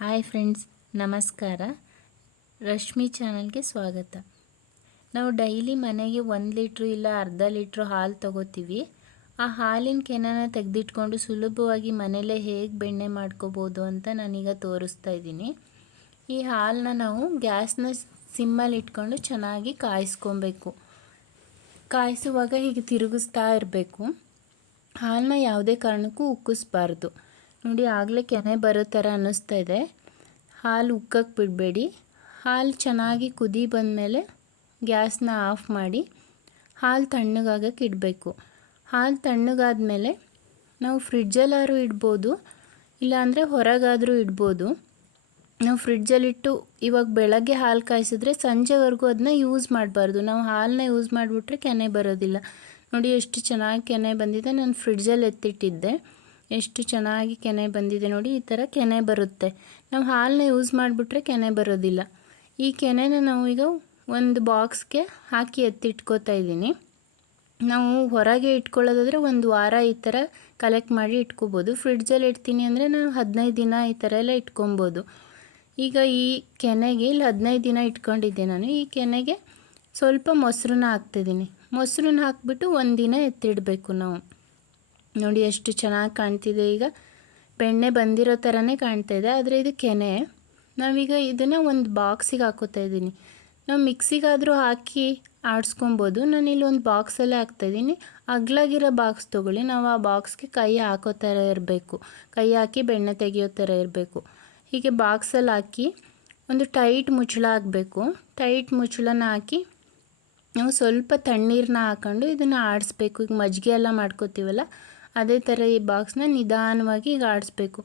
Hi friends, ನಮಸ್ಕಾರ. ರಶ್ಮಿ ಚಾನಲ್ಗೆ ಸ್ವಾಗತ. ನಾವು ಡೈಲಿ ಮನೆಗೆ ಒಂದು ಲೀಟ್ರು ಇಲ್ಲ ಅರ್ಧ ಲೀಟ್ರು ಹಾಲು ತಗೋತೀವಿ. ಆ ಹಾಲಿನ ಕೆನನ ತೆಗೆದಿಟ್ಕೊಂಡು ಸುಲಭವಾಗಿ ಮನೆಯಲ್ಲೇ ಹೇಗೆ ಬೆಣ್ಣೆ ಮಾಡ್ಕೋಬೋದು ಅಂತ ನಾನೀಗ ತೋರಿಸ್ತಾ ಇದ್ದೀನಿ. ಈ ಹಾಲನ್ನ ನಾವು ಗ್ಯಾಸ್ನ ಸಿಮ್ಮಲ್ಲಿ ಇಟ್ಕೊಂಡು ಚೆನ್ನಾಗಿ ಕಾಯಿಸ್ಕೊಬೇಕು. ಕಾಯಿಸುವಾಗ ಹೀಗೆ ತಿರುಗಿಸ್ತಾ ಇರಬೇಕು. ಹಾಲನ್ನ ಯಾವುದೇ ಕಾರಣಕ್ಕೂ ಉಕ್ಕಿಸ್ಬಾರ್ದು. ನೋಡಿ, ಆಗಲೇ ಕೆನೆ ಬರೋ ಥರ ಅನ್ನಿಸ್ತಾ ಇದೆ. ಹಾಲು ಉಕ್ಕಕ್ಕೆ ಬಿಡಬೇಡಿ. ಹಾಲು ಚೆನ್ನಾಗಿ ಕುದಿ ಬಂದಮೇಲೆ ಗ್ಯಾಸ್ನ ಆಫ್ ಮಾಡಿ ಹಾಲು ತಣ್ಣಗಾಗಕ್ಕೆ ಇಡಬೇಕು. ಹಾಲು ತಣ್ಣಗಾದ್ಮೇಲೆ ನಾವು ಫ್ರಿಡ್ಜಲ್ಲಾದ್ರೂ ಇಡ್ಬೋದು, ಇಲ್ಲಾಂದರೆ ಹೊರಗಾದರೂ ಇಡ್ಬೋದು. ನಾವು ಫ್ರಿಡ್ಜಲ್ಲಿಟ್ಟು ಇವಾಗ ಬೆಳಗ್ಗೆ ಹಾಲು ಕಾಯಿಸಿದ್ರೆ ಸಂಜೆವರೆಗೂ ಅದನ್ನ ಯೂಸ್ ಮಾಡಬಾರ್ದು. ನಾವು ಹಾಲನ್ನ ಯೂಸ್ ಮಾಡಿಬಿಟ್ರೆ ಕೆನೆ ಬರೋದಿಲ್ಲ. ನೋಡಿ, ಎಷ್ಟು ಚೆನ್ನಾಗಿ ಕೆನೆ ಬಂದಿದೆ. ನಾನು ಫ್ರಿಡ್ಜಲ್ಲಿ ಎತ್ತಿಟ್ಟಿದ್ದೆ. ಎಷ್ಟು ಚೆನ್ನಾಗಿ ಕೆನೆ ಬಂದಿದೆ ನೋಡಿ, ಈ ಥರ ಕೆನೆ ಬರುತ್ತೆ. ನಾವು ಹಾಲನ್ನ ಯೂಸ್ ಮಾಡಿಬಿಟ್ರೆ ಕೆನೆ ಬರೋದಿಲ್ಲ. ಈ ಕೆನೆನ ನಾವು ಈಗ ಒಂದು ಬಾಕ್ಸ್ಗೆ ಹಾಕಿ ಎತ್ತಿಟ್ಕೋತಾ ಇದ್ದೀನಿ. ನಾವು ಹೊರಗೆ ಇಟ್ಕೊಳ್ಳೋದಾದರೆ ಒಂದು ವಾರ ಈ ಥರ ಕಲೆಕ್ಟ್ ಮಾಡಿ ಇಟ್ಕೋಬೋದು. ಫ್ರಿಡ್ಜಲ್ಲಿ ಇಡ್ತೀನಿ ಅಂದರೆ ನಾವು ಹದಿನೈದು ದಿನ ಈ ಥರ ಎಲ್ಲ ಇಟ್ಕೊಬೋದು. ಈಗ ಈ ಕೆನೆಗೆ ಇಲ್ಲಿ ಹದಿನೈದು ದಿನ ಇಟ್ಕೊಂಡಿದ್ದೆ ನಾನು. ಈ ಕೆನೆಗೆ ಸ್ವಲ್ಪ ಮೊಸರನ್ನ ಹಾಕ್ತಿದ್ದೀನಿ ಮೊಸರನ್ನ ಹಾಕ್ಬಿಟ್ಟು ಒಂದು ದಿನ ಎತ್ತಿಡಬೇಕು ನಾವು. ನೋಡಿ ಎಷ್ಟು ಚೆನ್ನಾಗಿ ಕಾಣ್ತಿದೆ. ಈಗ ಬೆಣ್ಣೆ ಬಂದಿರೋ ಥರನೇ ಕಾಣ್ತಾ ಇದೆ, ಆದರೆ ಇದು ಕೆನೆ. ನಾವೀಗ ಇದನ್ನು ಒಂದು ಬಾಕ್ಸಿಗೆ ಹಾಕೋತಾ ಇದ್ದೀನಿ. ನಾವು ಮಿಕ್ಸಿಗಾದರೂ ಹಾಕಿ ಆಡಿಸ್ಕೊಬೋದು. ನಾನು ಇಲ್ಲಿ ಒಂದು ಬಾಕ್ಸಲ್ಲೇ ಹಾಕ್ತಾಯಿದ್ದೀನಿ ಅಗ್ಲಾಗಿರೋ ಬಾಕ್ಸ್ ತೊಗೊಳ್ಳಿ. ನಾವು ಆ ಬಾಕ್ಸ್ಗೆ ಕೈ ಹಾಕೋ ಥರ ಇರಬೇಕು. ಕೈ ಹಾಕಿ ಬೆಣ್ಣೆ ತೆಗಿಯೋ ಥರ ಇರಬೇಕು. ಹೀಗೆ ಬಾಕ್ಸಲ್ಲಿ ಹಾಕಿ ಒಂದು ಟೈಟ್ ಮುಚ್ಚಳ ಹಾಕಬೇಕು. ಟೈಟ್ ಮುಚ್ಚಳನ ಹಾಕಿ ನಾವು ಸ್ವಲ್ಪ ತಣ್ಣೀರನ್ನ ಹಾಕೊಂಡು ಇದನ್ನು ಆಡಿಸ್ಬೇಕು. ಈಗ ಮಜ್ಜಿಗೆ ಎಲ್ಲ ಮಾಡ್ಕೋತೀವಲ್ಲ ಅದೇ ಥರ ಈ ಬಾಕ್ಸ್ನ ನಿಧಾನವಾಗಿ ಈಗ ಆಡಿಸ್ಬೇಕು.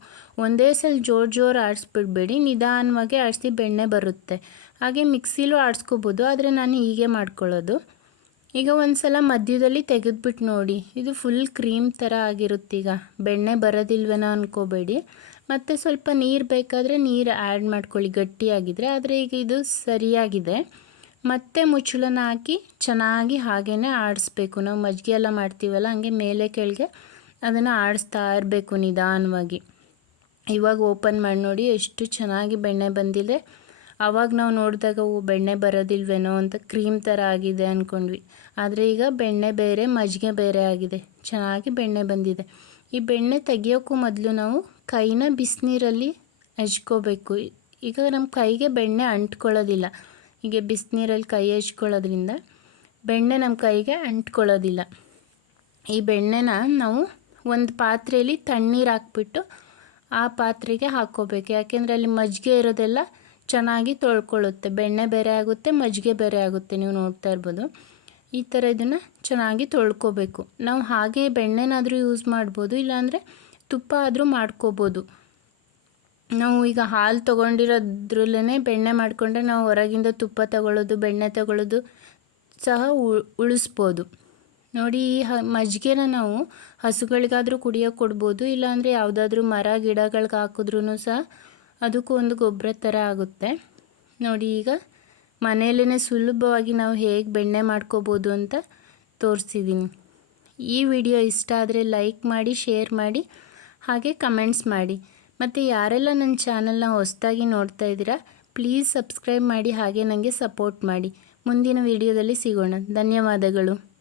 ಒಂದೇ ಸಲ ಜೋರು ಜೋರು ಆಡಿಸ್ಬಿಡ್ಬೇಡಿ, ನಿಧಾನವಾಗಿ ಆಡಿಸಿ ಬೆಣ್ಣೆ ಬರುತ್ತೆ. ಹಾಗೆ ಮಿಕ್ಸಿಲೂ ಆಡಿಸ್ಕೋಬೋದು, ಆದರೆ ನಾನು ಹೀಗೆ ಮಾಡ್ಕೊಳ್ಳೋದು. ಈಗ ಒಂದು ಸಲ ಮಧ್ಯದಲ್ಲಿ ತೆಗೆದ್ಬಿಟ್ಟು ನೋಡಿ, ಇದು ಫುಲ್ ಕ್ರೀಮ್ ಥರ ಆಗಿರುತ್ತೆ ಈಗ. ಬೆಣ್ಣೆ ಬರೋದಿಲ್ವೇನೋ ಅಂದ್ಕೋಬೇಡಿ ಮತ್ತು ಸ್ವಲ್ಪ ನೀರು ಬೇಕಾದರೆ ನೀರು ಆ್ಯಡ್ ಮಾಡ್ಕೊಳ್ಳಿ ಗಟ್ಟಿಯಾಗಿದ್ದರೆ ಆದರೆ ಈಗ ಇದು ಸರಿಯಾಗಿದೆ. ಮತ್ತೆ ಮುಚ್ಚಳನ ಹಾಕಿ ಚೆನ್ನಾಗಿ ಹಾಗೇ ಆಡಿಸ್ಬೇಕು. ನಾವು ಮಜ್ಜಿಗೆ ಎಲ್ಲ ಮಾಡ್ತೀವಲ್ಲ, ಹಂಗೆ ಮೇಲೆ ಕೆಳಗೆ ಅದನ್ನು ಆಡಿಸ್ತಾ ಇರಬೇಕು ನಿಧಾನವಾಗಿ. ಇವಾಗ ಓಪನ್ ಮಾಡಿ ನೋಡಿ ಎಷ್ಟು ಚೆನ್ನಾಗಿ ಬೆಣ್ಣೆ ಬಂದಿದೆ. ಆವಾಗ ನಾವು ನೋಡಿದಾಗ, ಓ, ಬೆಣ್ಣೆ ಬರೋದಿಲ್ವೇನೋ ಅಂತ ಕ್ರೀಮ್ ಥರ ಆಗಿದೆ ಅಂದ್ಕೊಂಡ್ವಿ ಆದರೆ ಈಗ ಬೆಣ್ಣೆ ಬೇರೆ, ಮಜ್ಜಿಗೆ ಬೇರೆ ಆಗಿದೆ. ಚೆನ್ನಾಗಿ ಬೆಣ್ಣೆ ಬಂದಿದೆ. ಈ ಬೆಣ್ಣೆ ತೆಗಿಯೋಕ್ಕೂ ಮೊದಲು ನಾವು ಕೈನ ಬಿಸಿನೀರಲ್ಲಿ ಹಚ್ಕೋಬೇಕು. ಈಗ ನಮ್ಮ ಕೈಗೆ ಬೆಣ್ಣೆ ಅಂಟ್ಕೊಳ್ಳೋದಿಲ್ಲ. ಹೀಗೆ ಬಿಸಿನೀರಲ್ಲಿ ಕೈ ಹಚ್ಕೊಳ್ಳೋದ್ರಿಂದ ಬೆಣ್ಣೆ ನಮ್ಮ ಕೈಗೆ ಅಂಟ್ಕೊಳ್ಳೋದಿಲ್ಲ. ಈ ಬೆಣ್ಣೆನ ನಾವು ಒಂದು ಪಾತ್ರೆಯಲ್ಲಿ ತಣ್ಣೀರು ಹಾಕ್ಬಿಟ್ಟು ಆ ಪಾತ್ರೆಗೆ ಹಾಕ್ಕೋಬೇಕು. ಯಾಕೆಂದರೆ ಅಲ್ಲಿ ಮಜ್ಜಿಗೆ ಇರೋದೆಲ್ಲ ಚೆನ್ನಾಗಿ ತೊಳ್ಕೊಳ್ಳುತ್ತೆ. ಬೆಣ್ಣೆ ಬೇರೆ ಆಗುತ್ತೆ, ಮಜ್ಜಿಗೆ ಬೇರೆ ಆಗುತ್ತೆ. ನೀವು ನೋಡ್ತಾ ಇರ್ಬೋದು. ಈ ಥರ ಇದನ್ನು ಚೆನ್ನಾಗಿ ತೊಳ್ಕೊಬೇಕು. ನಾವು ಹಾಗೆ ಬೆಣ್ಣೆನಾದರೂ ಯೂಸ್ ಮಾಡ್ಬೋದು, ಇಲ್ಲಾಂದರೆ ತುಪ್ಪ ಆದರೂ ಮಾಡ್ಕೋಬೋದು. ನಾವು ಈಗ ಹಾಲು ತೊಗೊಂಡಿರೋದ್ರಲ್ಲೇ ಬೆಣ್ಣೆ ಮಾಡಿಕೊಂಡ್ರೆ ನಾವು ಹೊರಗಿಂದ ತುಪ್ಪ ತಗೊಳ್ಳೋದು, ಬೆಣ್ಣೆ ತಗೊಳ್ಳೋದು ಸಹ ಉಳಿಸ್ಬೋದು. ನೋಡಿ ಈ ಹ, ಮಜ್ಜಿಗೆನ ನಾವು ಹಸುಗಳಿಗಾದರೂ ಕುಡಿಯೋಕೆ ಕೊಡ್ಬೋದು, ಇಲ್ಲಾಂದರೆ ಯಾವುದಾದ್ರೂ ಮರ, ಗಿಡಗಳಿಗೆ ಹಾಕಿದ್ರೂ ಸಹ ಅದಕ್ಕೂ ಒಂದು ಗೊಬ್ಬರ ಥರ ಆಗುತ್ತೆ. ನೋಡಿ, ಈಗ ಮನೆಯಲ್ಲೇ ಸುಲಭವಾಗಿ ನಾವು ಹೇಗೆ ಬೆಣ್ಣೆ ಮಾಡ್ಕೋಬೋದು ಅಂತ ತೋರಿಸಿದ್ದೀನಿ ಈ ವಿಡಿಯೋ ಇಷ್ಟ ಆದರೆ ಲೈಕ್ ಮಾಡಿ, ಶೇರ್ ಮಾಡಿ, ಹಾಗೆ ಕಮೆಂಟ್ಸ್ ಮಾಡಿ. ಮತ್ತು ಯಾರೆಲ್ಲ ನನ್ನ ಚಾನಲ್ನ ಹೊಸದಾಗಿ ನೋಡ್ತಾ ಇದ್ದೀರಾ, ಪ್ಲೀಸ್ ಸಬ್ಸ್ಕ್ರೈಬ್ ಮಾಡಿ, ಹಾಗೆ ನನಗೆ ಸಪೋರ್ಟ್ ಮಾಡಿ. ಮುಂದಿನ ವಿಡಿಯೋದಲ್ಲಿ ಸಿಗೋಣ. ಧನ್ಯವಾದಗಳು.